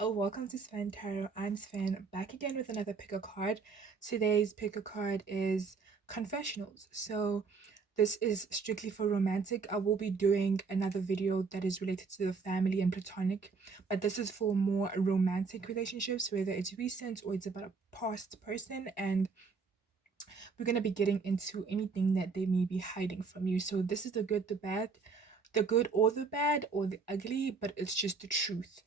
Welcome to Sven Tarot. I'm Sven, back again with another pick a card. Today's pick a card is confessionals. So this is strictly for romantic. I will be doing another video that is related to the family and platonic, but this is for more romantic relationships, whether it's recent or it's about a past person, and we're going to be getting into anything that they may be hiding from you. So this is the good, the bad, the good or the bad or the ugly, but it's just the truth.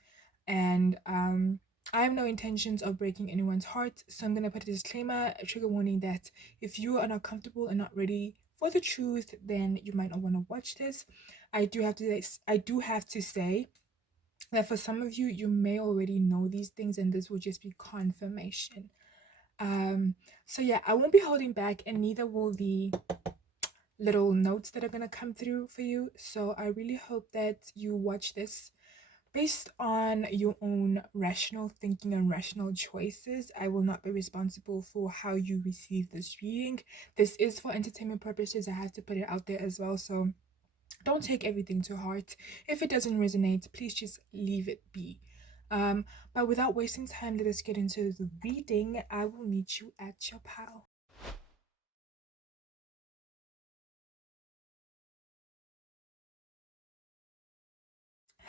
And I have no intentions of breaking anyone's heart, so I'm gonna put a disclaimer, a trigger warning that if you are not comfortable and not ready for the truth, then you might not want to watch this. I do have to say that for some of you, you may already know these things, and this will just be confirmation. So yeah, I won't be holding back, and neither will the little notes that are gonna come through for you. So I really hope that you watch this based on your own rational thinking and rational choices. I will not be responsible for how you receive this reading. This is for entertainment purposes. I have to put it out there as well. So don't take everything to heart. If it doesn't resonate, please just leave it be. But without wasting time, let us get into the reading. I will meet you at your pal.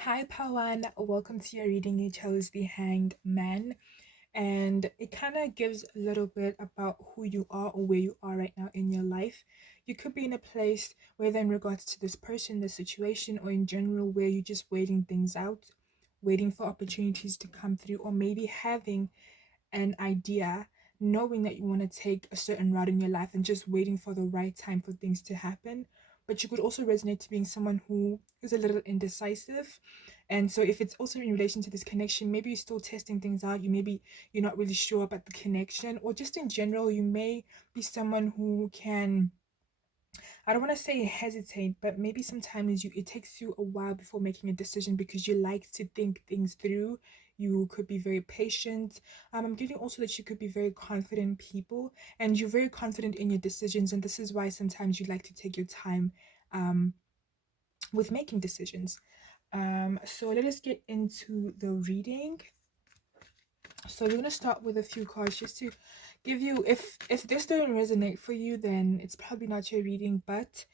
Hi, Pawan. Welcome to your reading. You chose the Hanged Man, and it kind of gives a little bit about who you are or where you are right now in your life. You could be in a place, whether in regards to this person, the situation, or in general, where you're just waiting things out, waiting for opportunities to come through, or maybe having an idea, knowing that you want to take a certain route in your life and just waiting for the right time for things to happen. But you could also resonate to being someone who is a little indecisive. And so if it's also in relation to this connection, maybe you're still testing things out. You're not really sure about the connection, or just in general, you may be someone who can, I don't want to say hesitate, but maybe sometimes it takes you a while before making a decision because you like to think things through. You could be very patient. I'm getting also that you could be very confident people, and you're very confident in your decisions, and this is why sometimes you like to take your time um, with making decisions. So let us get into the reading. So we're gonna start with a few cards just to give you, if this doesn't resonate for you, then it's probably not your reading, but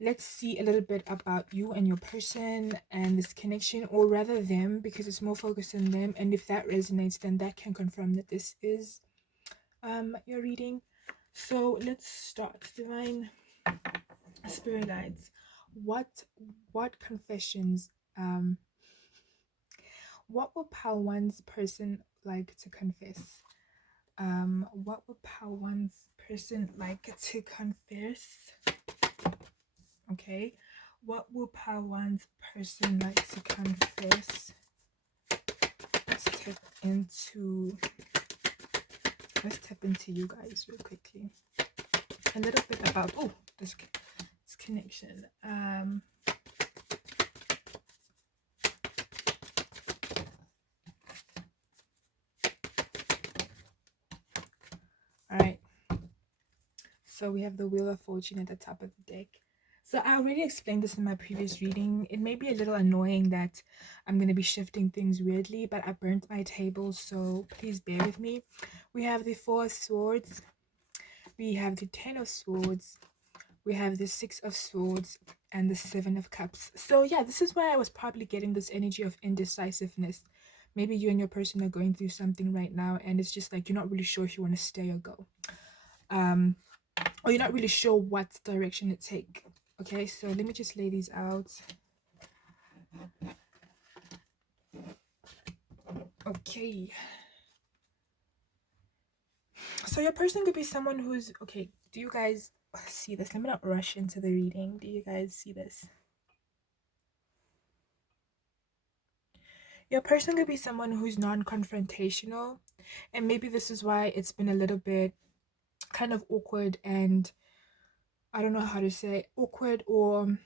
let's see a little bit about you and your person and this connection, or rather them, because it's more focused on them. And if that resonates, then that can confirm that this is your reading. So let's start. Divine Spirit Guides, what confessions, what would Pawan's person like to confess? What would Pawan's person like to confess? Okay, what will Pawan's person like to confess? Let's tap into you guys real quickly. A little bit about this connection. All right. So we have the Wheel of Fortune at the top of the deck. So I already explained this in my previous reading. It may be a little annoying that I'm going to be shifting things weirdly, but I burnt my table, so please bear with me. We have the Four of Swords. We have the Ten of Swords. We have the Six of Swords and the Seven of Cups. So yeah, this is why I was probably getting this energy of indecisiveness. Maybe you and your person are going through something right now, and it's just like you're not really sure if you want to stay or go. Or you're not really sure what direction to take. Okay, so let me just lay these out. Okay. So your person could be someone who's, okay, do you guys see this? Let me not rush into the reading. Do you guys see this? Your person could be someone who's non-confrontational, and maybe this is why it's been a little bit kind of awkward, and I don't know how to say awkward, or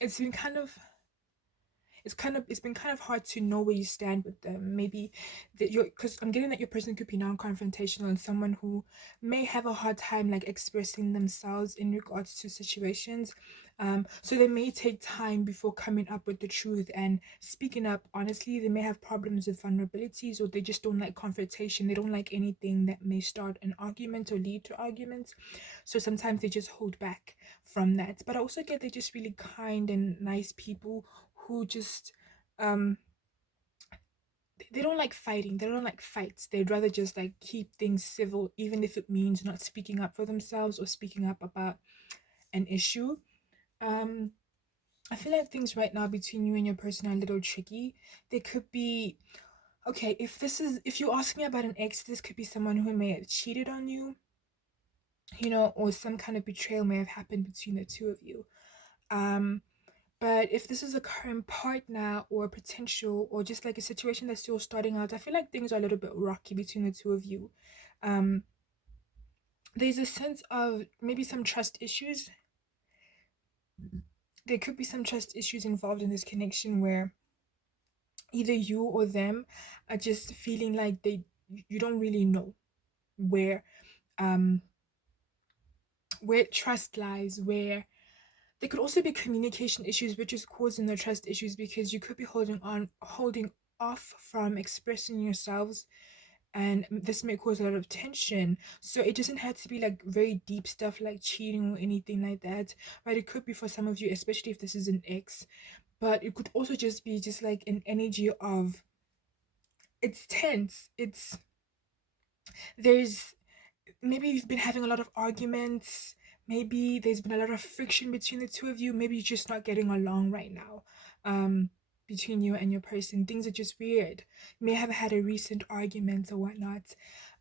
it's been kind of, it's been kind of hard to know where you stand with them. Maybe that you're, because I'm getting that your person could be non-confrontational and someone who may have a hard time like expressing themselves in regards to situations. So they may take time before coming up with the truth and speaking up. Honestly, they may have problems with vulnerabilities, or they just don't like confrontation. They don't like anything that may start an argument or lead to arguments. So sometimes they just hold back from that. But I also get they're just really kind and nice people who just um they don't like fighting. They don't like fights. They'd rather just like keep things civil, even if it means not speaking up for themselves or speaking up about an issue. Um, I feel like things right now between you and your person are a little tricky. They could be okay. If you ask me about an ex, this could be someone who may have cheated on you, or some kind of betrayal may have happened between the two of you. Um, But if this is a current partner or potential or just like a situation that's still starting out, I feel like things are a little bit rocky between the two of you. Um, there's a sense of maybe some trust issues. There could be some trust issues involved in this connection where either you or them are just feeling like you don't really know where um where trust lies, where there could also be communication issues, which is causing the trust issues because you could be holding off from expressing yourselves, and this may cause a lot of tension. So it doesn't have to be like very deep stuff like cheating or anything like that, but it could be for some of you, especially if this is an ex. But it could also just be just like an energy of it's tense. There's maybe you've been having a lot of arguments. Maybe there's been a lot of friction between the two of you. Maybe you're just not getting along right now. Between you and your person, things are just weird. You may have had a recent argument or whatnot.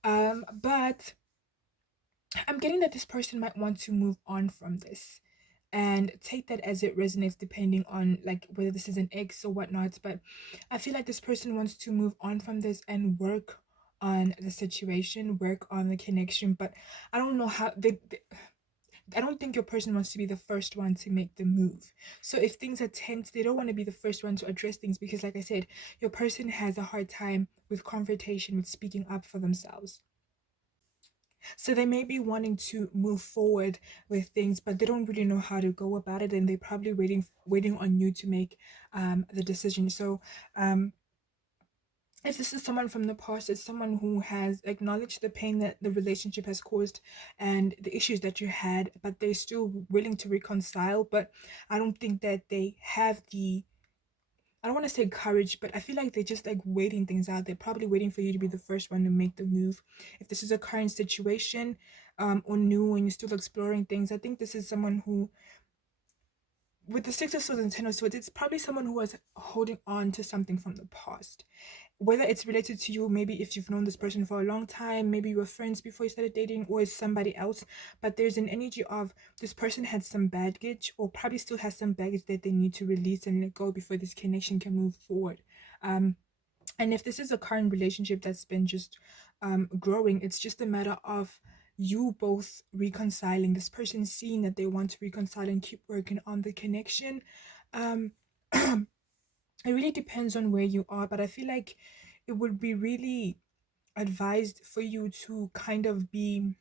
But I'm getting that this person might want to move on from this and take that as it resonates, depending on like whether this is an ex or whatnot. But I feel like this person wants to move on from this and work on the situation, work on the connection. But I don't know how I don't think your person wants to be the first one to make the move. So if things are tense, they don't want to be the first one to address things because, like I said, your person has a hard time with confrontation, with speaking up for themselves. So they may be wanting to move forward with things, but they don't really know how to go about it, and they're probably waiting on you to make the decision. So um, if this is someone from the past, it's someone who has acknowledged the pain that the relationship has caused and the issues that you had, but they're still willing to reconcile. But I don't think that they have the I don't want to say courage, but I feel like they're just like waiting things out. They're probably waiting for you to be the first one to make the move. If this is a current situation, or new and you're still exploring things, I think this is someone who, with the Six of Swords and Ten of Swords, it's probably someone who was holding on to something from the past. Whether it's related to you, maybe if you've known this person for a long time, maybe you were friends before you started dating, or it's somebody else. But there's an energy of this person had some baggage, or probably still has some baggage that they need to release and let go before this connection can move forward. Um, and if this is a current relationship that's been just growing, it's just a matter of you both reconciling, this person seeing that they want to reconcile and keep working on the connection. um it really depends on where you are, but I feel like it would be really advised for you to kind of be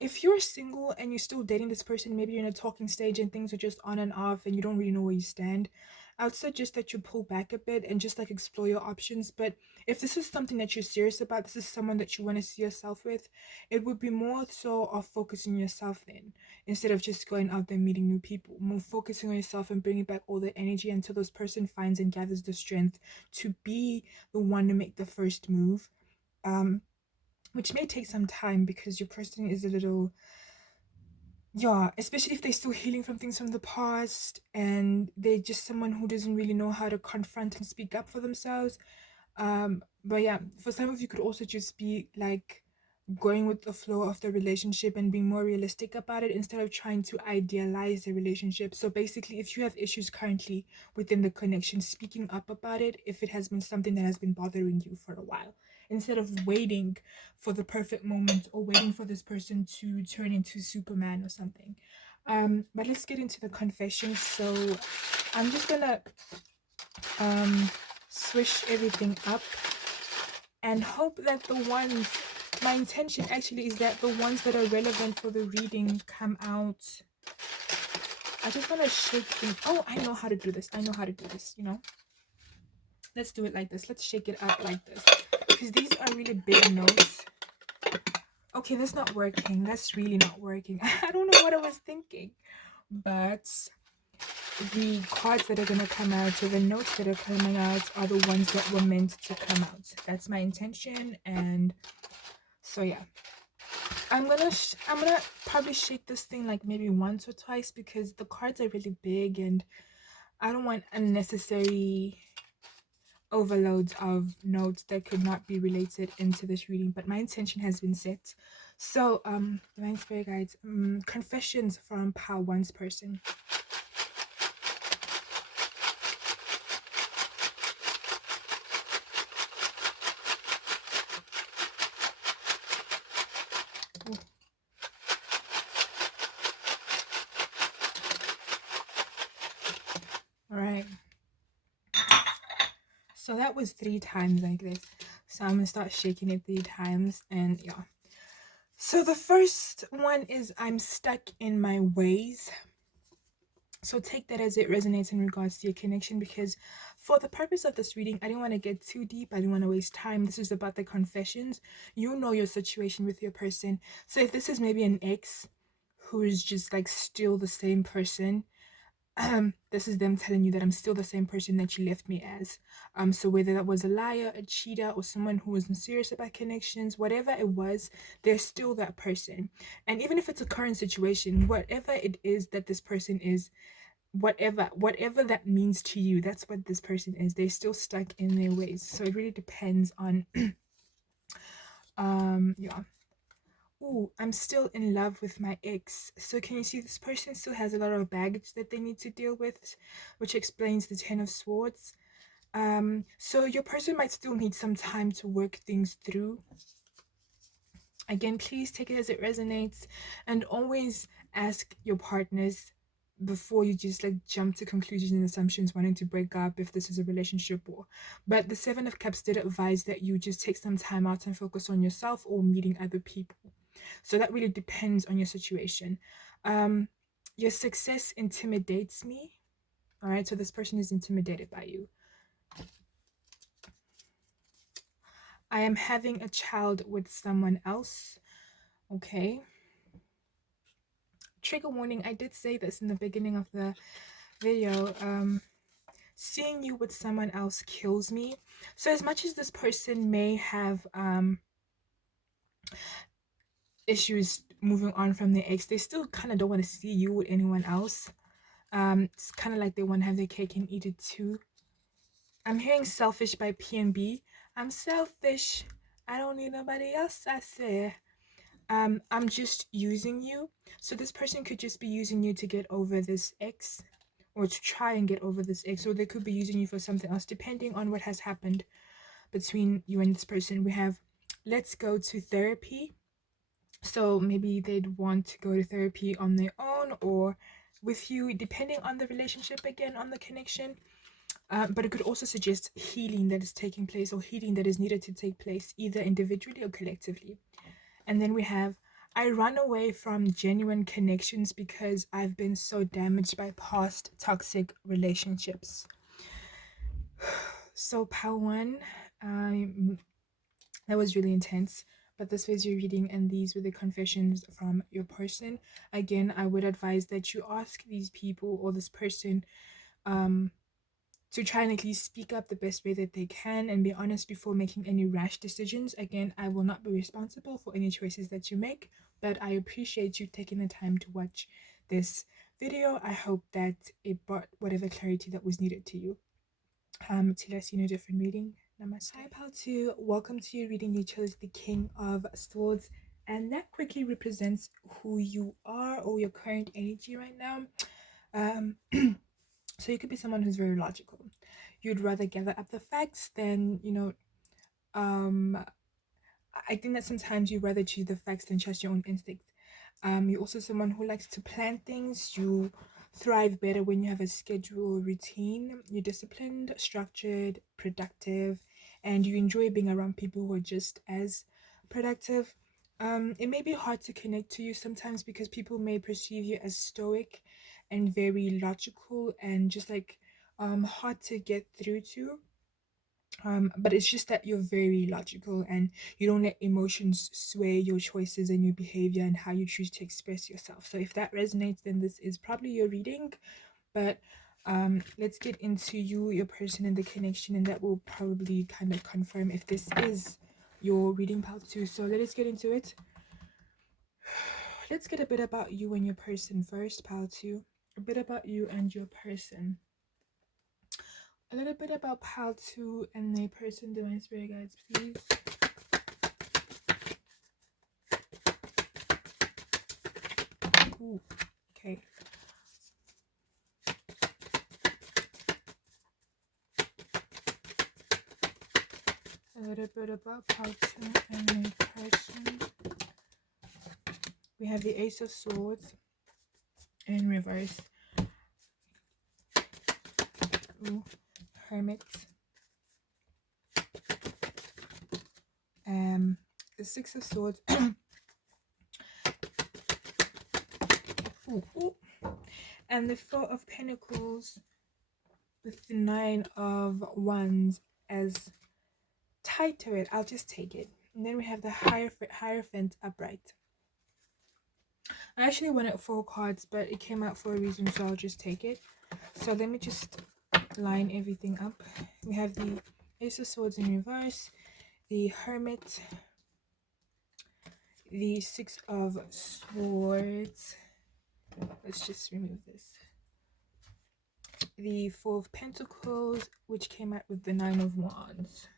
if you're single and you're still dating this person, maybe you're in a talking stage and things are just on and off and you don't really know where you stand, I would suggest that you pull back a bit and just like explore your options. But if this is something that you're serious about, this is someone that you want to see yourself with, it would be more so of focusing yourself in, instead of just going out there meeting new people. More focusing on yourself and bringing back all the energy until this person finds and gathers the strength to be the one to make the first move. Um, which may take some time because your person is a little, yeah, especially if they're still healing from things from the past and they're just someone who doesn't really know how to confront and speak up for themselves. But yeah, for some of you could also just be like going with the flow of the relationship and being more realistic about it instead of trying to idealize the relationship. So basically, if you have issues currently within the connection, speaking up about it if it has been something that has been bothering you for a while, instead of waiting for the perfect moment or waiting for this person to turn into Superman or something. But let's get into the confessions. So I'm just gonna um swish everything up and hope that the ones, my intention actually is that the ones that are relevant for the reading come out. I just want to shake things. Oh, I know how to do this. I know how to do this, you know. Let's do it like this. Let's shake it up like this. Because these are really big notes. Okay, that's not working. That's really not working. I don't know what I was thinking. But the cards that are going to come out, or the notes that are coming out, are the ones that were meant to come out. That's my intention. And so, yeah. I'm gonna probably shake this thing like maybe once or twice because the cards are really big and I don't want unnecessary overloads of notes that could not be related into this reading, but my intention has been set. So divine spirit guides, confessions from power one's person. Ooh. All right, so that was 3 times like this, so I'm gonna start shaking it 3 times. And yeah, so the first one is I'm stuck in my ways. So take that as it resonates in regards to your connection, because for the purpose of this reading, I didn't want to get too deep. I didn't want to waste time. This is about the confessions. You know your situation with your person. So if this is maybe an ex who is just like still the same person, this is them telling you that I'm still the same person that you left me as. So whether that was a liar, a cheater, or someone who wasn't serious about connections, whatever it was, they're still that person. And even if it's a current situation, whatever it is that this person is, whatever that means to you, that's what this person is. They're still stuck in their ways. So it really depends on yeah. Ooh, I'm still in love with my ex. So can you see this person still has a lot of baggage that they need to deal with, which explains the 10 of swords. So your person might still need some time to work things through. Again, please take it as it resonates, and always ask your partners before you just like jump to conclusions and assumptions wanting to break up if this is a relationship. Or but the 7 of Cups did advise that you just take some time out and focus on yourself or meeting other people. So that really depends on your situation. Your success intimidates me. All right, so this person is intimidated by you. I am having a child with someone else. Okay. Trigger warning, I did say this in the beginning of the video. Seeing you with someone else kills me. So as much as this person may have issues moving on from their ex, they still kind of don't want to see you with anyone else. It's kind of like they want to have their cake and eat it too. I'm hearing selfish by PNB. I'm selfish. I don't need nobody else, I say. I'm just using you. So this person could just be using you to get over this ex, or to try and get over this ex, or they could be using you for something else, depending on what has happened between you and this person. We have, let's go to therapy. So maybe they'd want to go to therapy on their own or with you, depending on the relationship, again, on the connection. But it could also suggest healing that is taking place, or healing that is needed to take place, either individually or collectively. And then we have, I run away from genuine connections because I've been so damaged by past toxic relationships. So, part one, that was really intense. But this was your reading, and these were the confessions from your person. Again, I would advise that you ask these people or this person to try and at least speak up the best way that they can and be honest before making any rash decisions. Again, I will not be responsible for any choices that you make, but I appreciate you taking the time to watch this video. I hope that it brought whatever clarity that was needed to you. Till I see you in a different reading. Namaste. Hi, pal 2. Welcome to your reading. You chose the King of Swords, and that quickly represents who you are or your current energy right now. So you could be someone who's very logical. You'd rather gather up the facts than, I think that sometimes you'd rather choose the facts than trust your own instincts. You're also someone who likes to plan things. You thrive better when you have a schedule or routine. You're disciplined, structured, productive, and you enjoy being around people who are just as productive. It may be hard to connect to you sometimes because people may perceive you as stoic and very logical and just like hard to get through to. But it's just that you're very logical and you don't let emotions sway your choices and your behavior and how you choose to express yourself. So if that resonates, then this is probably your reading. But let's get into you, your person, and the connection, and that will probably kind of confirm if this is your reading part two. So let us get into it. Let's get a bit about you and your person first, pal two. A bit about you and your person. A little bit about pal two and the person, divine spirit guides, please. Ooh, okay. A little bit about pal two and the person. We have the Ace of Swords in reverse. Ooh, Hermit. The Six of Swords. Ooh. And the Four of Pentacles with the Nine of Wands as tied to it. I'll just take it. And then we have the Hierophant upright. I actually wanted 4 cards, but it came out for a reason, so I'll just take it. So let me just line everything up. We have the Ace of Swords in reverse, the Hermit, the Six of Swords. Let's just remove this. The Four of Pentacles, which came out with the Nine of Wands.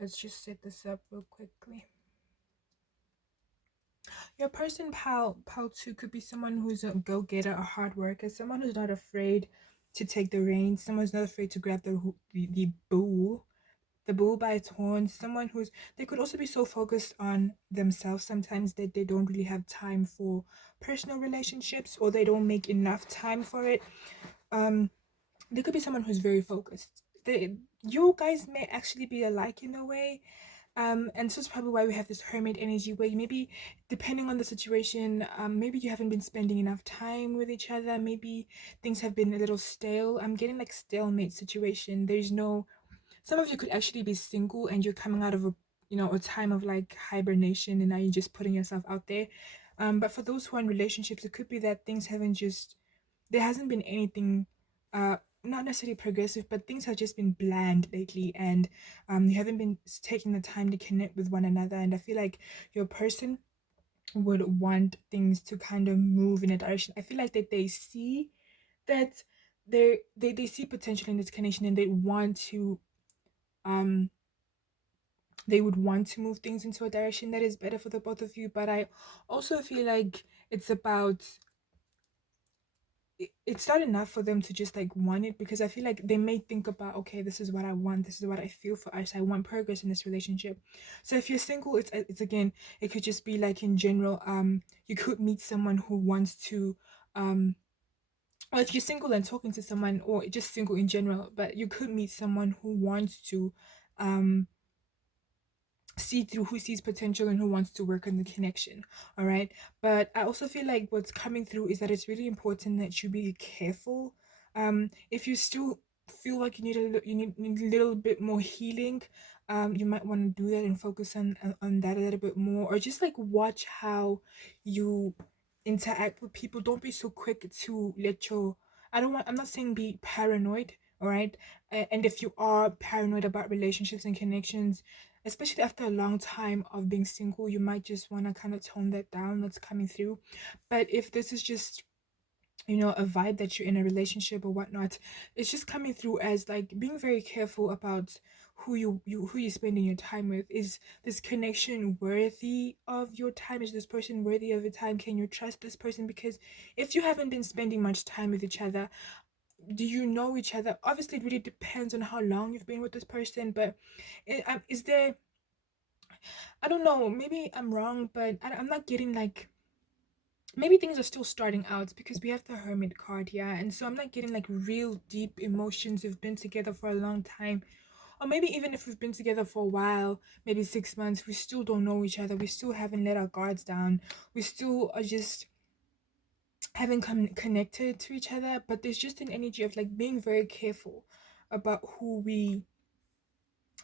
Let's just set this up real quickly. Your person, pal 2, could be someone who's a go-getter, a hard worker, someone who's not afraid to take the reins, someone who's not afraid to grab the bull by its horns, someone who's, they could also be so focused on themselves sometimes that they don't really have time for personal relationships, or they don't make enough time for it. They could be someone who's very focused. You guys may actually be alike in a way. And so it's probably why we have this hermit energy, where maybe, depending on the situation, maybe you haven't been spending enough time with each other. Maybe things have been a little stale. I'm getting like stalemate situation. There's no, some of you could actually be single and you're coming out of a time of like hibernation, and now you're just putting yourself out there. But for those who are in relationships, it could be that things haven't just, there hasn't been anything not necessarily progressive, but things have just been bland lately, and you haven't been taking the time to connect with one another. And I feel like your person would want things to kind of move in a direction. I feel like that they see that they see potential in this connection, and um they would want to move things into a direction that is better for the both of you. But I also feel like it's about, it's not enough for them to just like want it, because I feel like they may think about, okay, this is what I want, this is what I feel for us, I want progress in this relationship. So if you're single, it's again, it could just be like in general, you could meet someone who wants to or if you're single and talking to someone, or just single in general, but you could meet someone who wants to um see through, who sees potential and who wants to work on the connection. All right, but I also feel like what's coming through is that it's really important that you be careful. If you still feel like you need a little bit more healing, you might want to do that and focus on that a little bit more, or just like watch how you interact with people. Don't be so quick to let your, I'm not saying be paranoid, all right. And if you are paranoid about relationships and connections, especially after a long time of being single, you might just want to kind of tone that down, that's coming through. But if this is just, a vibe that you're in a relationship or whatnot, it's just coming through as like being very careful about who you're spending your time with. Is this connection worthy of your time? Is this person worthy of your time? Can you trust this person? Because if you haven't been spending much time with each other, do you know each other? Obviously, it really depends on how long you've been with this person, but is there I don't know, maybe I'm wrong, but I'm not getting like, maybe things are still starting out because we have the hermit card, yeah, and so I'm not getting like real deep emotions. We've been together for a long time, or maybe even if we've been together for a while, maybe 6 months, we still don't know each other. We still haven't let our guards down. We still are just haven't connected to each other. But there's just an energy of like being very careful about who we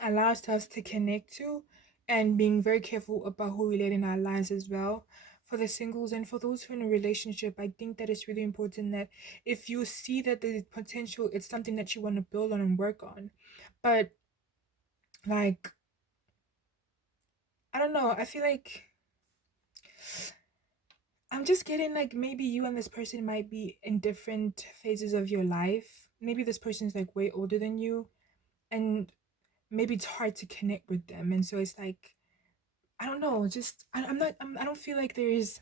allow ourselves to connect to, and being very careful about who we let in our lives as well. For the singles and for those who are in a relationship, I think that it's really important that if you see that there's potential, it's something that you want to build on and work on. But like, I don't know, I feel like I'm just getting like maybe you and this person might be in different phases of your life. Maybe this person's like way older than you, and maybe it's hard to connect with them. And so it's like, I don't know, just I'm not I don't feel like there is,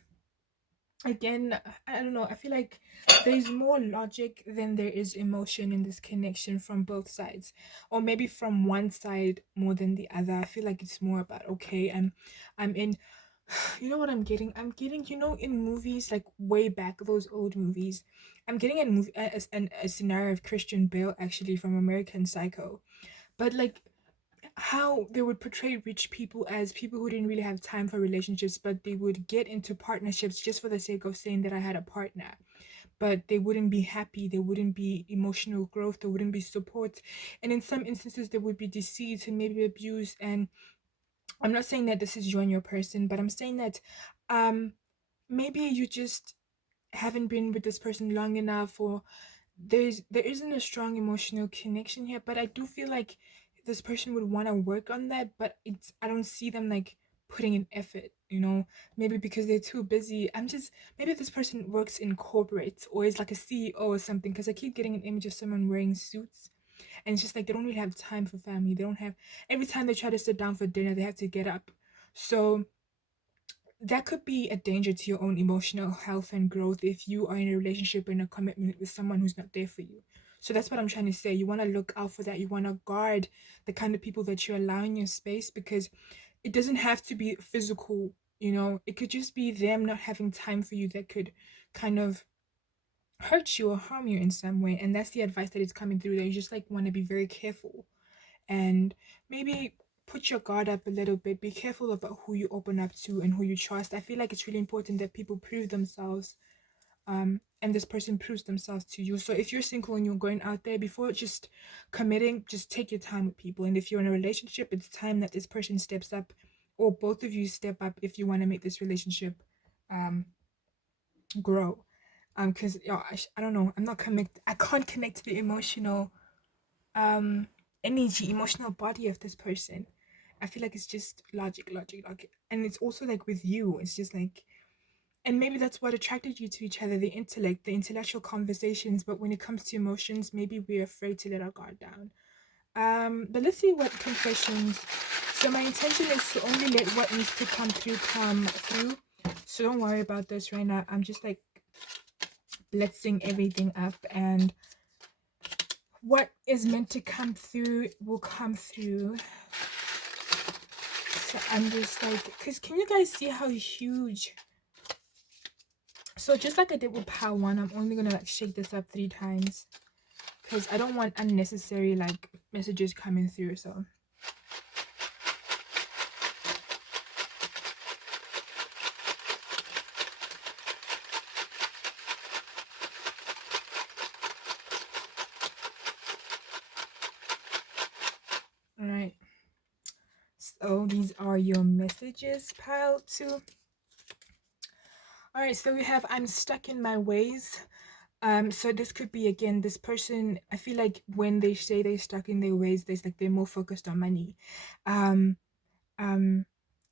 again, I don't know, I feel like there's more logic than there is emotion in this connection from both sides, or maybe from one side more than the other. I feel like it's more about, okay, I'm in, you know what I'm getting, in movies like way back, those old movies, I'm getting a movie, a scenario of Christian Bale actually from American Psycho. But like how they would portray rich people as people who didn't really have time for relationships, but they would get into partnerships just for the sake of saying that I had a partner. But they wouldn't be happy, there wouldn't be emotional growth, there wouldn't be support. And in some instances, there would be deceit and maybe abuse. And I'm not saying that this is you and your person, but I'm saying that um maybe you just haven't been with this person long enough, or there isn't a strong emotional connection here. But I do feel like this person would want to work on that, but it's, I don't see them like putting in effort. Maybe because they're too busy. Maybe this person works in corporate or is like a CEO or something, because I keep getting an image of someone wearing suits, and it's just like they don't really have time for family. They don't have, every time they try to sit down for dinner they have to get up. So that could be a danger to your own emotional health and growth if you are in a relationship or in a commitment with someone who's not there for you. So that's what I'm trying to say. You want to look out for that. You want to guard the kind of people that you allow in your space, because it doesn't have to be physical. It could just be them not having time for you that could kind of hurt you or harm you in some way. And that's the advice that is coming through, that you just like want to be very careful and maybe put your guard up a little bit. Be careful about who you open up to and who you trust. I feel like it's really important that people prove themselves, and this person proves themselves to you. So if you're single and you're going out there, before just committing, just take your time with people. And if you're in a relationship, it's time that this person steps up, or both of you step up, if you want to make this relationship um grow. Because I don't know, I can't connect to the emotional um energy, emotional body of this person. I feel like it's just logic. And it's also like with you, it's just like, and maybe that's what attracted you to each other, the intellect, the intellectual conversations. But when it comes to emotions, maybe we're afraid to let our guard down. But let's see what confessions. So my intention is to only let what needs to come through. So don't worry about this right now. I'm just like blitzing everything up, and what is meant to come through will come through. So I'm just like, because can you guys see how huge? So just like I did with power one, I'm only gonna like shake this up 3 times, because I don't want unnecessary like messages coming through. So all right, so these are your messages, pile two. All right, so we have, I'm stuck in my ways. So this could be, again, this person, I feel like when they say they're stuck in their ways, there's like they're more focused on money. Um, um,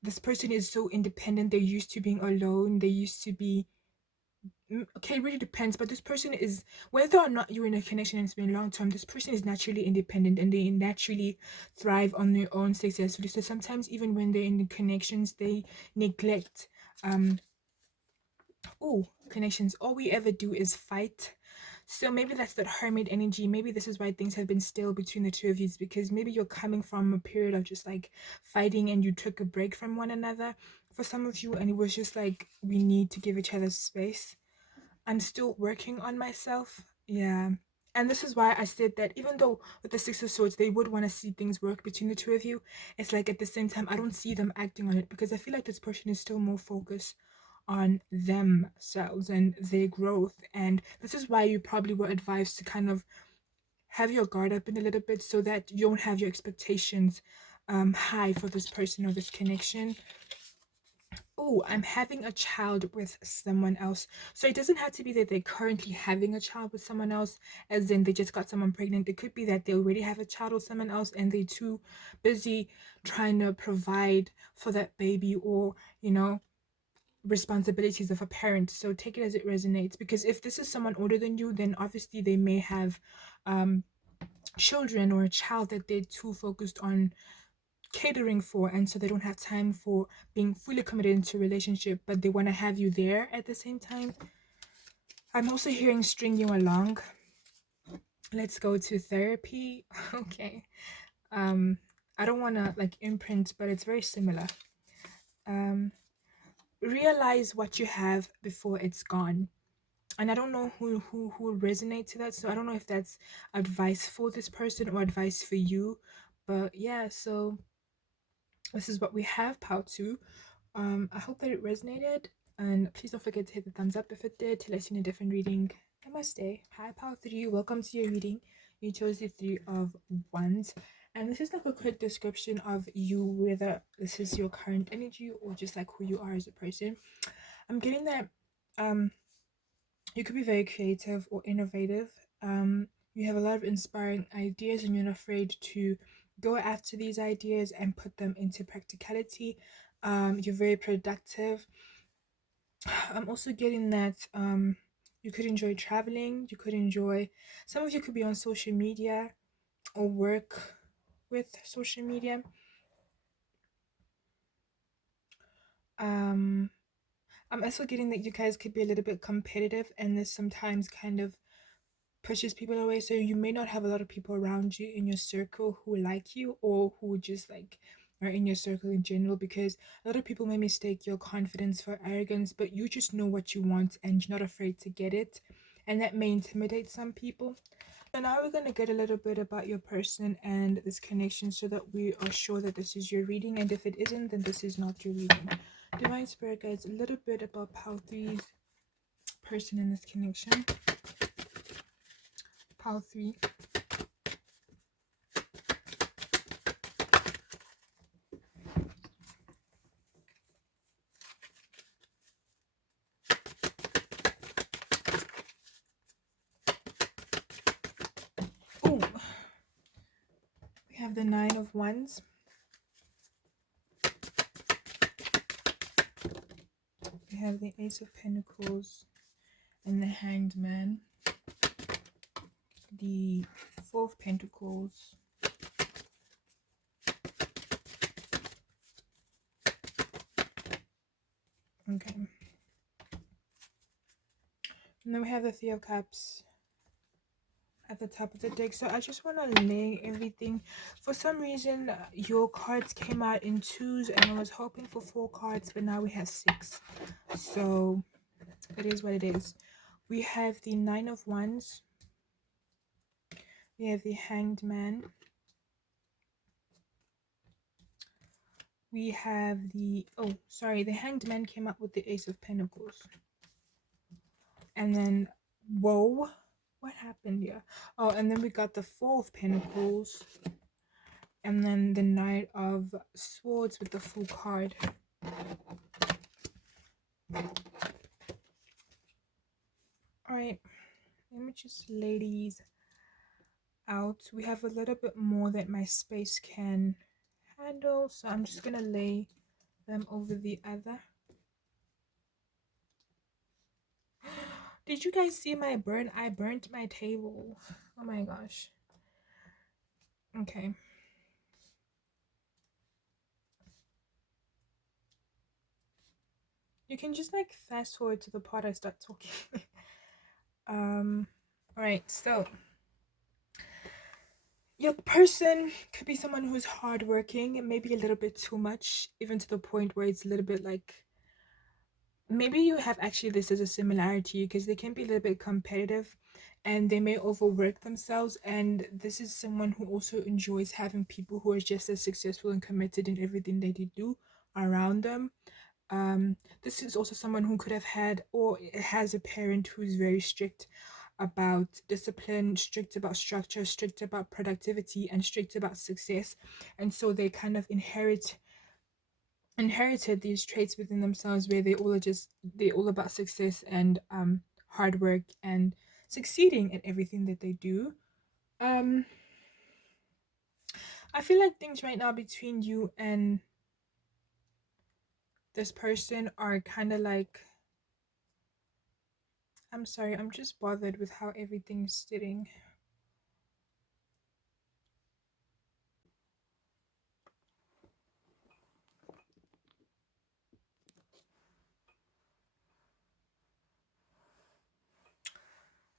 this person is so independent. They're used to being alone. They used to be, okay, it really depends. But this person is, whether or not you're in a connection and it's been long term, this person is naturally independent and they naturally thrive on their own successfully. So sometimes even when they're in the connections, they neglect connections. All we ever do is fight. So maybe that's that hermit energy. Maybe this is why things have been still between the two of you, because maybe you're coming from a period of just like fighting and you took a break from one another for some of you, and it was just like we need to give each other space. I'm still working on myself. Yeah. And this is why I said that even though with the Six of Swords, they would want to see things work between the two of you, it's like at the same time, I don't see them acting on it because I feel like this person is still more focused on themselves and their growth. And this is why you probably were advised to kind of have your guard up in a little bit so that you don't have your expectations high for this person or this connection. Oh, I'm having a child with someone else. So it doesn't have to be that they're currently having a child with someone else, as in they just got someone pregnant. It could be that they already have a child with someone else and they're too busy trying to provide for that baby or, responsibilities of a parent. So take it as it resonates. Because if this is someone older than you, then obviously they may have children or a child that they're too focused on catering for, and so they don't have time for being fully committed into a relationship, but they want to have you there at the same time. I'm also hearing string you along. Let's go to therapy. Okay. I don't want to like imprint, but it's very similar. Realize what you have before it's gone. And I don't know who resonate to that, so I don't know if that's advice for this person or advice for you, but yeah. So this is what we have, part 2. I hope that it resonated, and please don't forget to hit the thumbs up if it did. To let you know a different reading. Namaste. Hi, Power 3. Welcome to your reading. You chose the Three of Wands, and this is like a quick description of you, whether this is your current energy or just like who you are as a person. I'm getting that you could be very creative or innovative. You have a lot of inspiring ideas, and you're not afraid to go after these ideas and put them into practicality. You're very productive. I'm also getting that you could enjoy traveling. You could enjoy. Some of you could be on social media or work with social media. I'm also getting that you guys could be a little bit competitive, and this sometimes kind of pushes people away. So you may not have a lot of people around you in your circle who like you or who just like are in your circle in general, because a lot of people may mistake your confidence for arrogance, but you just know what you want and you're not afraid to get it, and that may intimidate some people. So now we're going to get a little bit about your person and this connection so that we are sure that this is your reading, and if it isn't, then this is not your reading. Divine Spirit Guides, a little bit about Power 3's person in this connection. Power 3. Oh, we have the Nine of Wands. We have the Ace of Pentacles and the Hanged Man. The Four of Pentacles. Okay. And then we have the Three of Cups at the top of the deck. So I just want to lay everything. For some reason, your cards came out in twos, and I was hoping for 4 cards, but now we have 6. So it is what it is. We have the Nine of Wands. We have the Hanged Man. We have the, oh, sorry, the Hanged Man came up with the Ace of Pentacles. And then, whoa, what happened here? Oh, and then we got the Four of Pentacles. And then the Knight of Swords with the full card. Alright, let me just lay these out. We have a little bit more that my space can handle, so I'm just gonna lay them over the other. Did you guys see my burn? I burnt my table. Oh my gosh. Okay. You can just like fast forward to the part I start talking. All right, so your person could be someone who's hardworking, maybe a little bit too much, even to the point where it's a little bit like maybe you have actually this as a similarity because they can be a little bit competitive and they may overwork themselves. And this is someone who also enjoys having people who are just as successful and committed in everything that they do around them. This is also someone who could have had or has a parent who's very strict about discipline, strict about structure, strict about productivity, and strict about success. And so they kind of inherited these traits within themselves where they all about success and hard work and succeeding at everything that they do. Um I feel like things right now between you and this person are kind of like I'm sorry, I'm just bothered with how everything's sitting.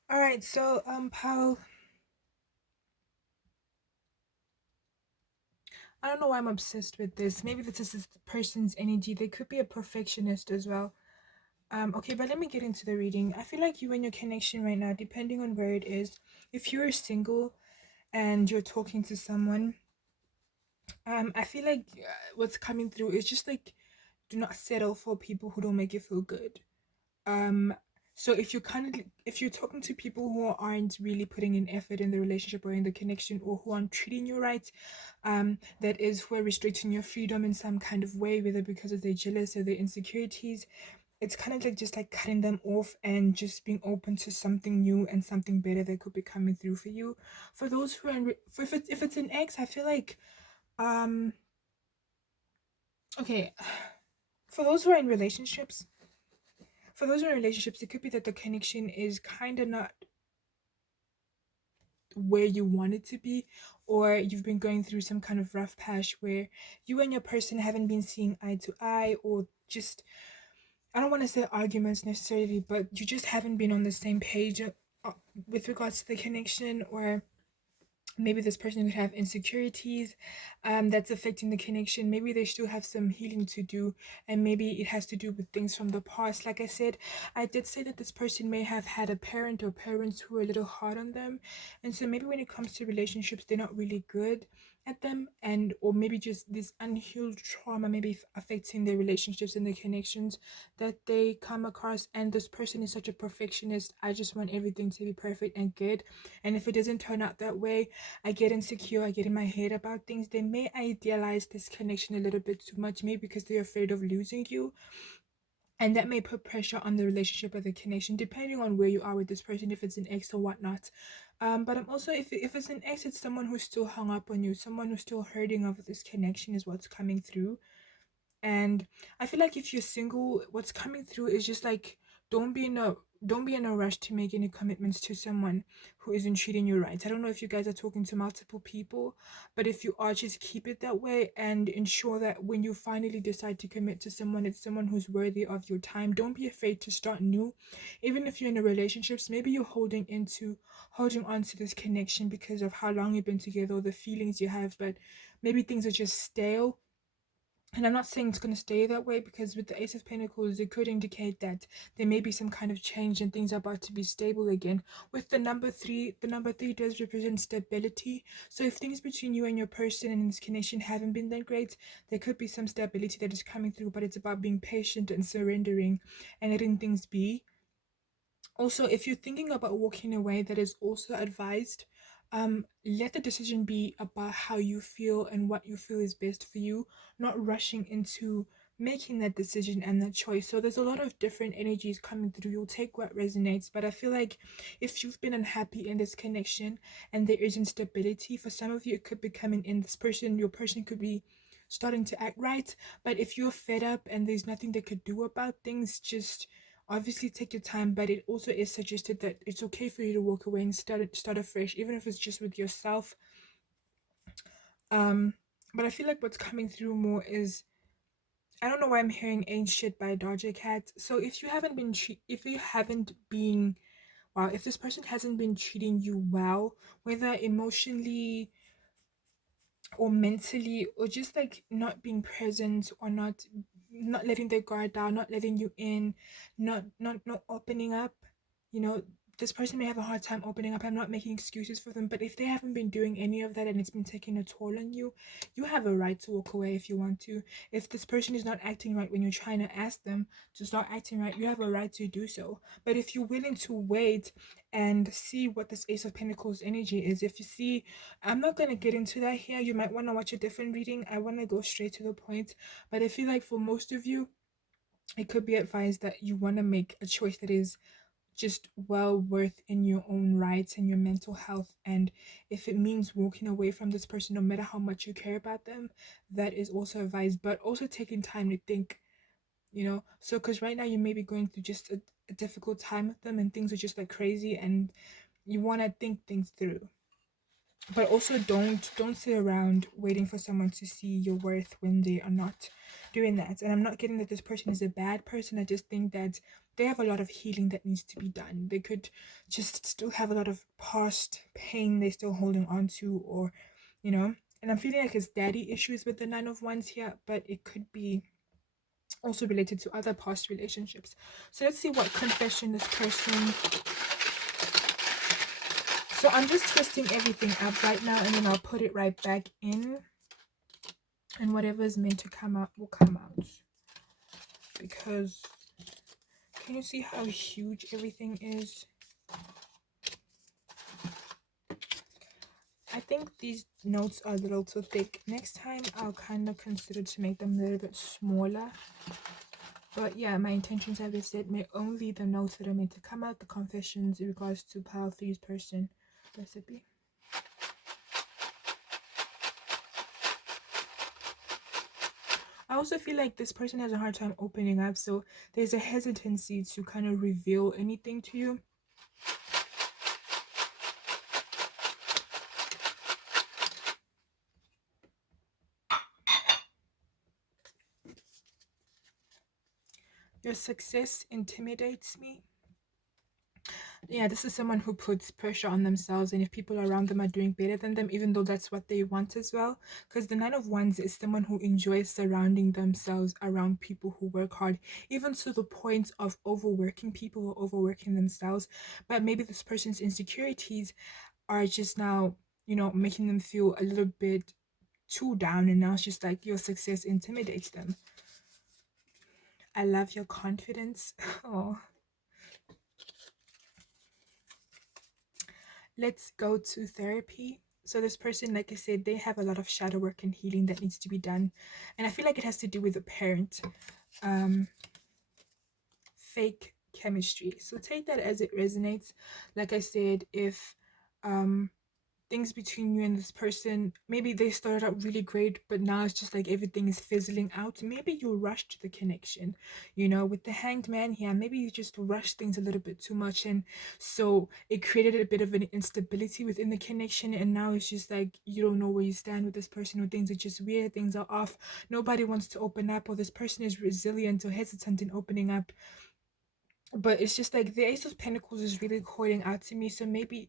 All right, so Paul, I don't know why I'm obsessed with this. Maybe this is this person's energy. They could be a perfectionist as well. Okay, but let me get into the reading. I feel like you and your connection right now, depending on where it is, if you're single and you're talking to someone, I feel like what's coming through is just like do not settle for people who don't make you feel good. Um, so if you're talking to people who aren't really putting in effort in the relationship or in the connection or who aren't treating you right, that is who are restricting your freedom in some kind of way, whether because of their jealous or their insecurities, it's kind of like just like cutting them off and just being open to something new and something better that could be coming through for you. For those who are if it's an ex, I feel like um okay, for those who are in relationships, it could be that the connection is kind of not where you want it to be, or you've been going through some kind of rough patch where you and your person haven't been seeing eye to eye, or just I don't want to say arguments necessarily, but you just haven't been on the same page uh, with regards to the connection, or maybe this person could have insecurities that's affecting the connection. Maybe they still have some healing to do, and maybe it has to do with things from the past. Like I said, I did say that this person may have had a parent or parents who were a little hard on them, and so maybe when it comes to relationships they're not really good at them, and or maybe just this unhealed trauma maybe affecting their relationships and their connections that they come across. And this person is such a perfectionist. I just want everything to be perfect and good, and if it doesn't turn out that way, I get insecure, I get in my head about things. They may idealize this connection a little bit too much, maybe because they're afraid of losing you. And that may put pressure on the relationship or the connection, depending on where you are with this person, if it's an ex or whatnot. But I'm also, if it's an ex, it's someone who's still hung up on you, someone who's still hurting over this connection, is what's coming through. And I feel like if you're single, what's coming through is just like don't be in a don't be in a rush to make any commitments to someone who isn't treating you right. I don't know if you guys are talking to multiple people, but if you are, just keep it that way and ensure that when you finally decide to commit to someone, it's someone who's worthy of your time. Don't be afraid to start new. Even if you're in a relationships, maybe you're holding on to this connection because of how long you've been together or the feelings you have, but maybe things are just stale. And I'm not saying it's going to stay that way, because with the Ace of Pentacles, it could indicate that there may be some kind of change and things are about to be stable again. With the number three does represent stability. So if things between you and your person and this connection haven't been that great, there could be some stability that is coming through, but it's about being patient and surrendering and letting things be. Also, if you're thinking about walking away, that is also advised. Let the decision be about how you feel and what you feel is best for you, not rushing into making that decision and that choice. So there's a lot of different energies coming through. You'll take what resonates, but I feel like if you've been unhappy in this connection and there is instability, for some of you it could be coming in this person. Your person could be starting to act right, but if you're fed up and there's nothing they could do about things, just obviously take your time. But it also is suggested that it's okay for you to walk away and start afresh, even if it's just with yourself. um but I feel like what's coming through more is, I don't know why I'm hearing ain't shit by Doja Cat. So if you haven't been wow, if this person hasn't been treating you well, whether emotionally or mentally, or just like not being present, or not letting their guard down, not letting you in, not opening up, you know, this person may have a hard time opening up. I'm not making excuses for them, but if they haven't been doing any of that and it's been taking a toll on you, you have a right to walk away if you want to. If this person is not acting right when you're trying to ask them to start acting right, you have a right to do so. But if you're willing to wait and see what this Ace of Pentacles energy is, if you see, I'm not going to get into that here. You might want to watch a different reading. I want to go straight to the point. But I feel like for most of you, it could be advised that you want to make a choice that is just well worth in your own rights and your mental health. And if it means walking away from this person, no matter how much you care about them, that is also advised. But also taking time to think, so because right now you may be going through just a difficult time with them and things are just like crazy, and you want to think things through. But also don't sit around waiting for someone to see your worth when they are not doing that. And I'm not getting that this person is a bad person. I just think that they have a lot of healing that needs to be done. They could just still have a lot of past pain they're still holding on to, or and I'm feeling like it's daddy issues with the Nine of Wands here, but it could be also related to other past relationships. So let's see what confession this person. So I'm just twisting everything up right now, and then I'll put it right back in, and whatever is meant to come out will come out. Because can you see how huge everything is? I think these notes are a little too thick. Next time I'll kind of consider to make them a little bit smaller. But yeah, my intentions, as I said, may only the notes that are meant to come out, the confessions in regards to pile 3's person recipe. I also feel like this person has a hard time opening up, so there's a hesitancy to kind of reveal anything to you. Your success intimidates me. Yeah, this is someone who puts pressure on themselves, and if people around them are doing better than them, even though that's what they want as well. Because the Nine of Wands is someone who enjoys surrounding themselves around people who work hard, even to the point of overworking people or overworking themselves. But maybe this person's insecurities are just now, making them feel a little bit too down, and now it's just like your success intimidates them. I love your confidence. Oh. Let's go to therapy. So this person, like I said, they have a lot of shadow work and healing that needs to be done. And I feel like it has to do with the parent. Fake chemistry. So take that as it resonates. Like I said, if things between you and this person, maybe they started out really great, but now it's just like everything is fizzling out. Maybe you rushed the connection, with the Hanged Man here. Maybe you just rushed things a little bit too much, and so it created a bit of an instability within the connection. And now it's just like you don't know where you stand with this person, or things are just weird, things are off, nobody wants to open up, or this person is resilient or hesitant in opening up. But it's just like the Ace of Pentacles is really calling out to me. So maybe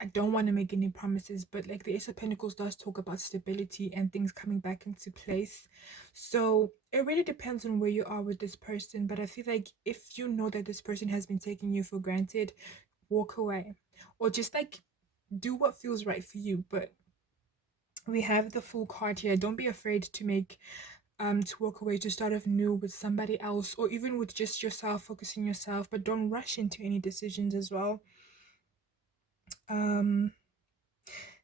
I don't want to make any promises, but like the Ace of Pentacles does talk about stability and things coming back into place. So it really depends on where you are with this person. But I feel like if you know that this person has been taking you for granted, walk away, or just like do what feels right for you. But we have the Fool card here. Don't be afraid to to walk away, to start off new with somebody else, or even with just yourself, focusing yourself. But don't rush into any decisions as well.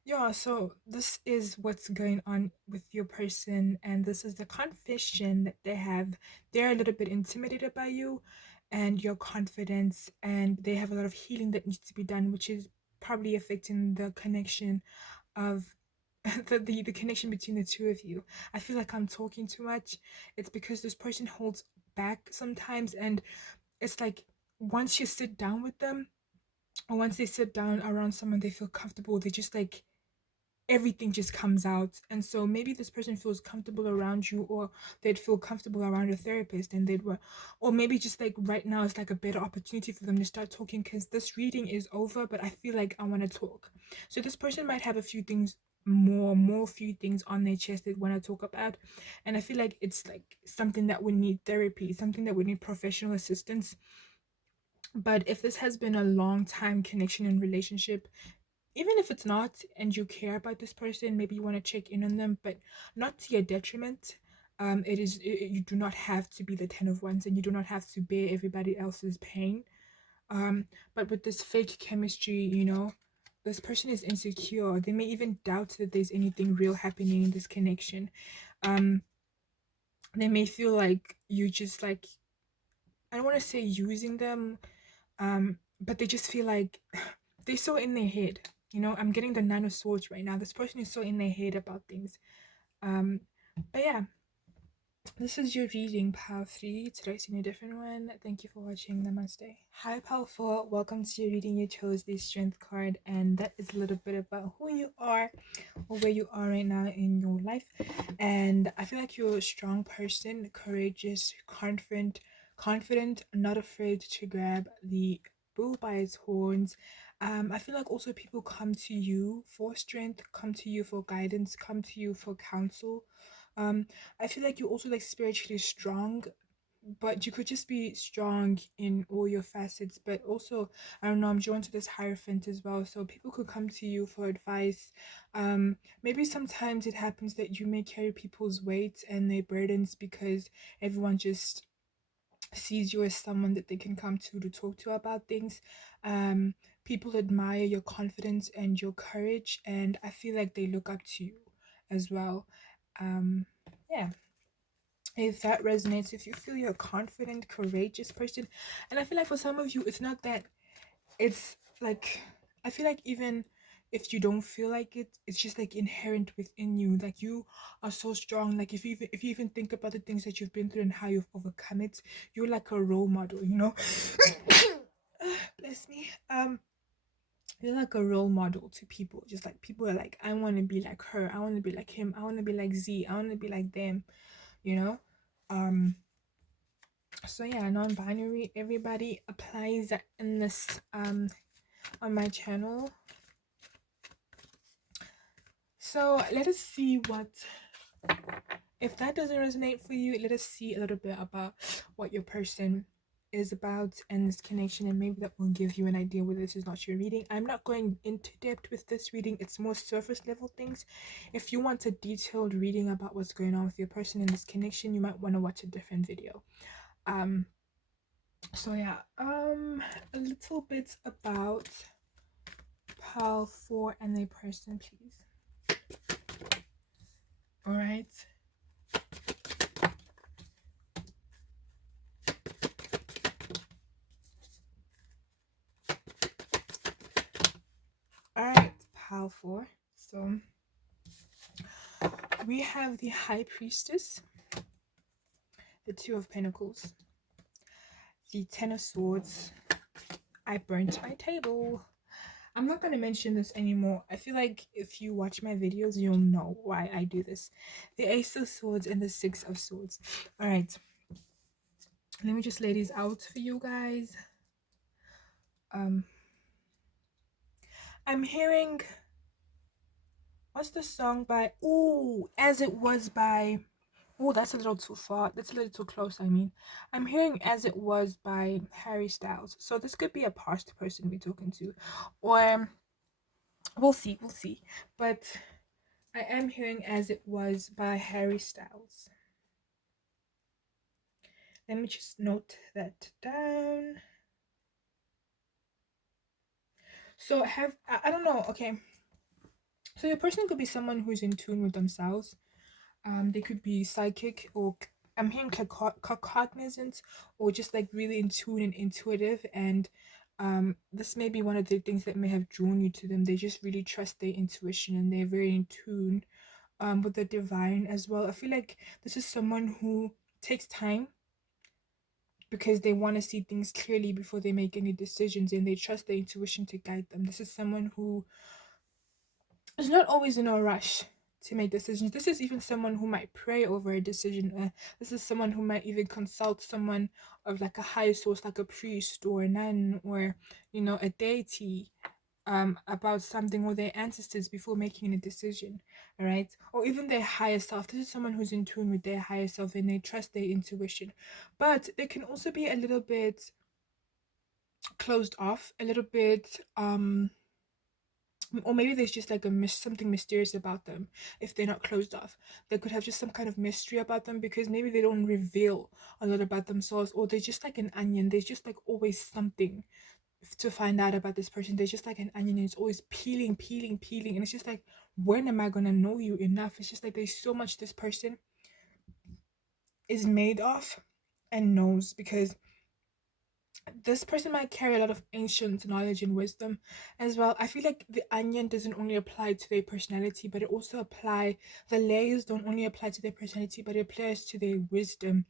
Yeah, so this is what's going on with your person, and this is the confession that they have. They're a little bit intimidated by you and your confidence, and they have a lot of healing that needs to be done, which is probably affecting the connection of the connection between the two of you. I feel like I'm talking too much. It's because this person holds back sometimes, and it's like once you sit down with them, or once they sit down around someone they feel comfortable, they just like everything just comes out. And so maybe this person feels comfortable around you, or they'd feel comfortable around a therapist, and they'd work, or maybe just like right now it's like a better opportunity for them to start talking because this reading is over, but I feel like I want to talk. So this person might have a few things, more few things on their chest they want to talk about, and I feel like it's like something that would need therapy, something that would need professional assistance. But if this has been a long time connection and relationship, even if it's not, and you care about this person, maybe you want to check in on them, but not to your detriment. You do not have to be the 10 of wands, and you do not have to bear everybody else's pain. But with this fake chemistry, this person is insecure. They may even doubt that there's anything real happening in this connection. um they may feel like you just like, I don't want to say using them, but they just feel like they're so in their head. I'm getting the Nine of Swords right now. This person is so in their head about things. But yeah, this is your reading, Power 3. Today I seen a different one. Thank you for watching. Namaste. Hi, Power 4. Welcome to your reading. You chose the Strength card, and that is a little bit about who you are or where you are right now in your life. And I feel like you're a strong person, courageous, confident, not afraid to grab the bull by its horns. I feel like also people come to you for strength, come to you for guidance, come to you for counsel. I feel like you're also like spiritually strong, but you could just be strong in all your facets. But also, I don't know, I'm drawn to this Hierophant as well, so people could come to you for advice. Maybe sometimes it happens that you may carry people's weight and their burdens because everyone just sees you as someone that they can come to talk to about things. People admire your confidence and your courage, and I feel like they look up to you as well. Yeah, if that resonates, if you feel you're a confident, courageous person. And I feel like for some of you, it's not that, it's like, I feel like even if you don't feel like it, it's just like inherent within you. Like you are so strong. Like if you even think about the things that you've been through and how you've overcome it, you're like a role model. Bless me. You're like a role model to people. Just like people are like, I want to be like her, I want to be like him, I want to be like Z, I want to be like them, you know um so yeah, non-binary, everybody applies in this on my channel. So let us see what, if that doesn't resonate for you, let us see a little bit about what your person is about and this connection, and maybe that will give you an idea whether this is not your reading. I'm not going into depth with this reading, it's more surface level things. If you want a detailed reading about what's going on with your person in this connection, you might want to watch a different video. So yeah, a little bit about pile 4 and their person, please. All right. All right, pile 4. So we have the High Priestess, the Two of Pentacles, the Ten of Swords. I burnt my table. I'm not going to mention this anymore. I feel like if you watch my videos, you'll know why I do this. The Ace of Swords and the Six of Swords. All right. Let me just lay these out for you guys. I'm hearing, what's the song by, ooh, As It Was by, oh, that's a little too far, that's a little too close. I'm hearing As It Was by Harry Styles. So this could be a past person we're talking to, or we'll see. But I am hearing As It Was by Harry Styles. Let me just note that down. So I don't know, okay. So your person could be someone who's in tune with themselves. They could be psychic, or I'm hearing cognizant, or just like really in tune and intuitive. And this may be one of the things that may have drawn you to them. They just really trust their intuition, and they're very in tune with the divine as well. I feel like this is someone who takes time because they want to see things clearly before they make any decisions, and they trust their intuition to guide them. This is someone who is not always in a rush to make decisions. This is even someone who might pray over a decision. This is someone who might even consult someone of like a higher source, like a priest or a nun or, a deity, about something, or their ancestors, before making a decision. All right, or even their higher self. This is someone who's in tune with their higher self and they trust their intuition. But they can also be a little bit closed off, a little bit, or maybe there's just like something mysterious about them. If they're not closed off, they could have just some kind of mystery about them, because maybe they don't reveal a lot about themselves, or they're just like an onion. There's just like always something to find out about this person. They're just like an onion, and it's always peeling, peeling, peeling, and it's just like, when am I gonna know you enough? It's just like there's so much this person is made of and knows, because this person might carry a lot of ancient knowledge and wisdom as well. I feel like the onion doesn't only apply to their personality, but it also the layers don't only apply to their personality, but it applies to their wisdom,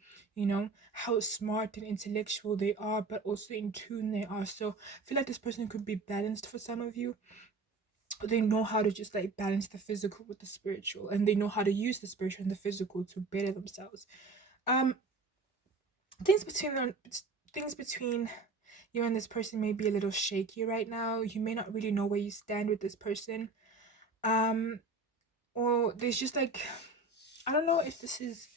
how smart and intellectual they are, but also in tune they are. So I feel like this person could be balanced for some of you. They know how to just like balance the physical with the spiritual, and they know how to use the spiritual and the physical to better themselves. Um, things between them, things between you and this person may be a little shaky right now. You may not really know where you stand with this person. Um, or there's just like, I don't know if this is,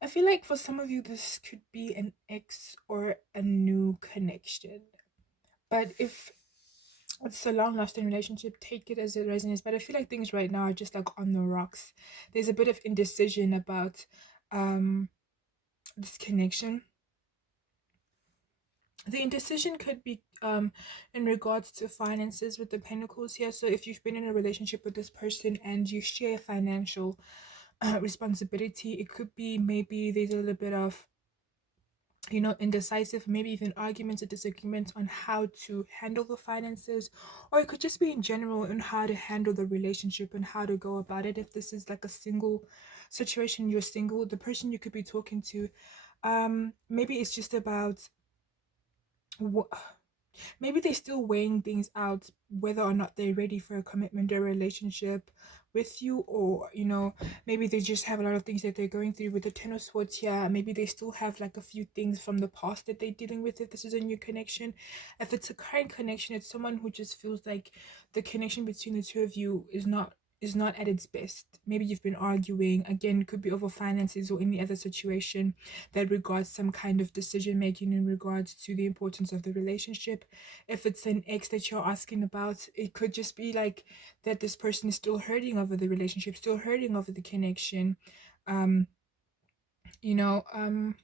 I feel like for some of you, this could be an ex or a new connection. But if it's a long lasting relationship, take it as it resonates. But I feel like things right now are just like on the rocks. There's a bit of indecision about um this connection. The indecision could be in regards to finances with the pentacles here. So if you've been in a relationship with this person and you share financial responsibility, it could be maybe there's a little bit of, indecisive, maybe even arguments or disagreements on how to handle the finances, or it could just be in general on how to handle the relationship and how to go about it. If this is like a single situation, you're single, the person you could be talking to, maybe it's just about what, maybe they're still weighing things out, whether or not they're ready for a commitment or relationship with you, or maybe they just have a lot of things that they're going through with the Ten of Swords here. Maybe they still have like a few things from the past that they're dealing with. If this is a new connection, if it's a current connection, it's someone who just feels like the connection between the two of you is not at its best. Maybe you've been arguing, again, it could be over finances or any other situation that regards some kind of decision making in regards to the importance of the relationship. If it's an ex that you're asking about, it could just be like that this person is still hurting over the relationship, still hurting over the connection. Um, you know, um,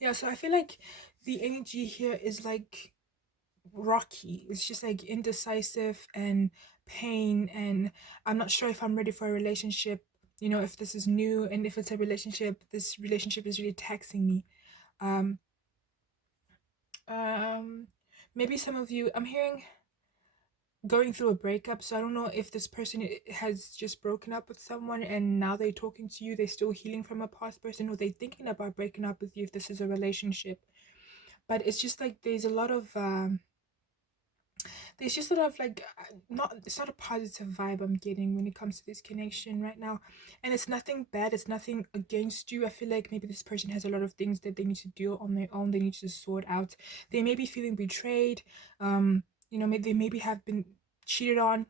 yeah, so I feel like the energy here is like rocky. It's just like indecisive and pain, and I'm not sure if I'm ready for a relationship. If this is new, and if it's a relationship, this relationship is really taxing me. Um, um, maybe some of you, I'm hearing going through a breakup. So I don't know if this person has just broken up with someone and now they're talking to you, they're still healing from a past person, or they're thinking about breaking up with you if this is a relationship. But it's just like there's just sort of like not it's not a positive vibe I'm getting when it comes to this connection right now. And it's nothing bad, it's nothing against you. I feel like maybe this person has a lot of things that they need to deal on their own, they need to sort out. They may be feeling betrayed. Maybe they maybe have been cheated on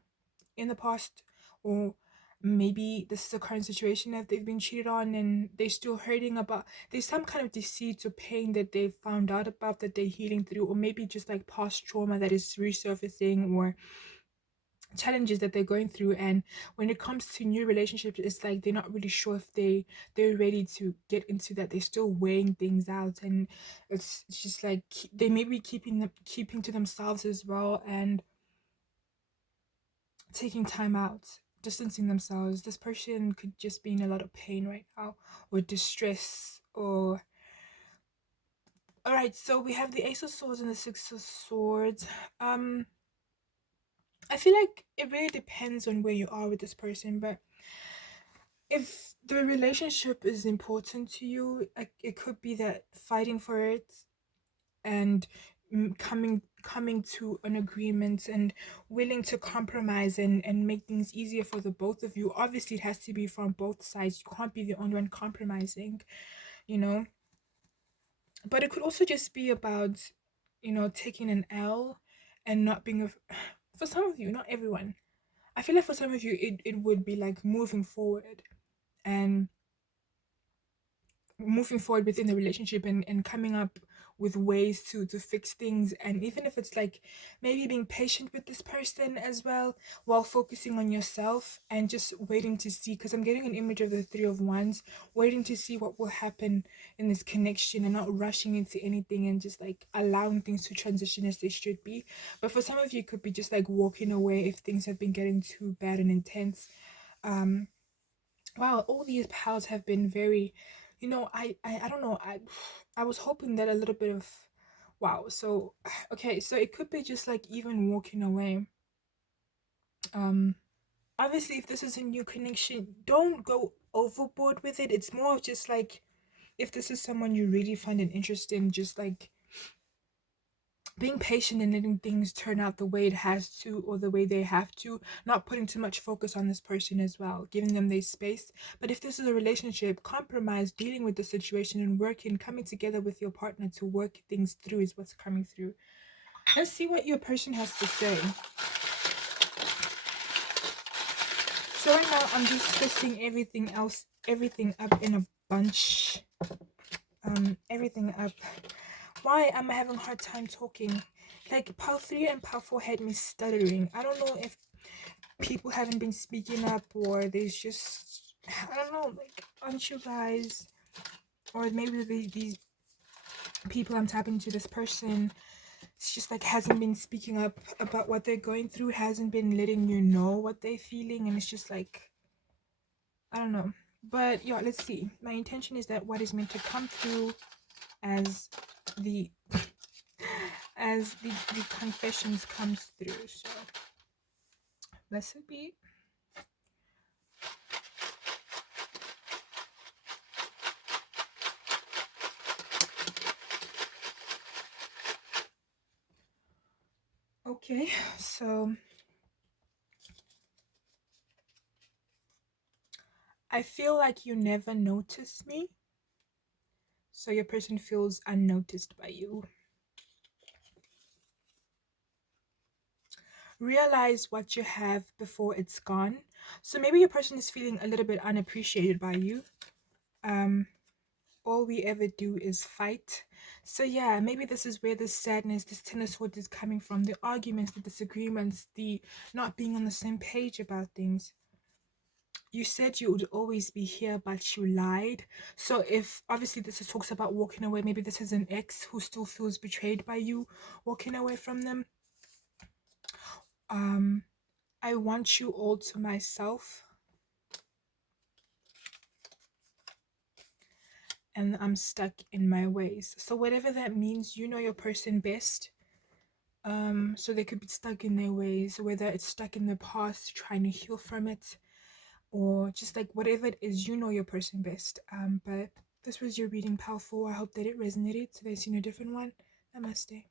in the past, or maybe this is a current situation that they've been cheated on and they're still hurting about, there's some kind of deceit or pain that they found out about that they're healing through, or maybe just like past trauma that is resurfacing, or challenges that they're going through. And when it comes to new relationships, it's like they're not really sure if they're ready to get into that. They're still weighing things out, and it's just like they may be keeping to themselves as well, and taking time out, distancing themselves. This person could just be in a lot of pain right now, or distress, or. All right, so we have the Ace of Swords and the Six of Swords. Um, I feel like it really depends on where you are with this person, but if the relationship is important to you, like, it could be that fighting for it and coming to an agreement and willing to compromise and make things easier for the both of you. Obviously, it has to be from both sides. You can't be the only one compromising, you know. But it could also just be about, taking an L and not being for some of you, not everyone. I feel like for some of you, it would be like and moving forward within the relationship and coming up with ways to fix things. And even if it's like maybe being patient with this person as well, while focusing on yourself and just waiting to see, because I'm getting an image of the Three of Wands, waiting to see what will happen in this connection and not rushing into anything and just like allowing things to transition as they should be. But for some of you, it could be just like walking away if things have been getting too bad and intense. um Wow, all these pals have been very, I don't know. I was hoping that a little bit of, wow. So, okay, so it could be just like even walking away. Um, Obviously, if this is a new connection, don't go overboard with it. It's more of just like if this is someone you really find an interest in, just like being patient and letting things turn out the way it has to or the way they have to, not putting too much focus on this person as well, giving them their space. But if this is a relationship, compromise, dealing with the situation and working, coming together with your partner to work things through is what's coming through. Let's see what your person has to say. So right now I'm just twisting everything up in a bunch. Everything up. Why am I having a hard time talking? Like pile 3 and pile 4 had me stuttering. I don't know if people haven't been speaking up or there's just, I don't know, like, aren't you guys, or maybe these people I'm tapping to, this person, it's just like hasn't been speaking up about what they're going through, hasn't been letting you know what they're feeling, and it's just like, I don't know. But yeah, let's see. My intention is that what is meant to come through as the the confessions comes through. So blessed be. Okay, so I feel like you never notice me, so your person feels unnoticed by you. Realize what you have before it's gone. So maybe your person is feeling a little bit unappreciated by you. Um, all we ever do is fight. So yeah, maybe this is where this sadness, this Ten of Swords is coming from. The arguments, the disagreements, the not being on the same page about things. You said you would always be here, but you lied. So if obviously this is talks about walking away, maybe this is an ex who still feels betrayed by you, walking away from them. I want you all to myself, and I'm stuck in my ways. So whatever that means, you know your person best. So they could be stuck in their ways, whether it's stuck in the past, trying to heal from it, or just like whatever it is, you know your person best. But this was your reading, powerful. I hope that it resonated. Today, seen a different one. Namaste.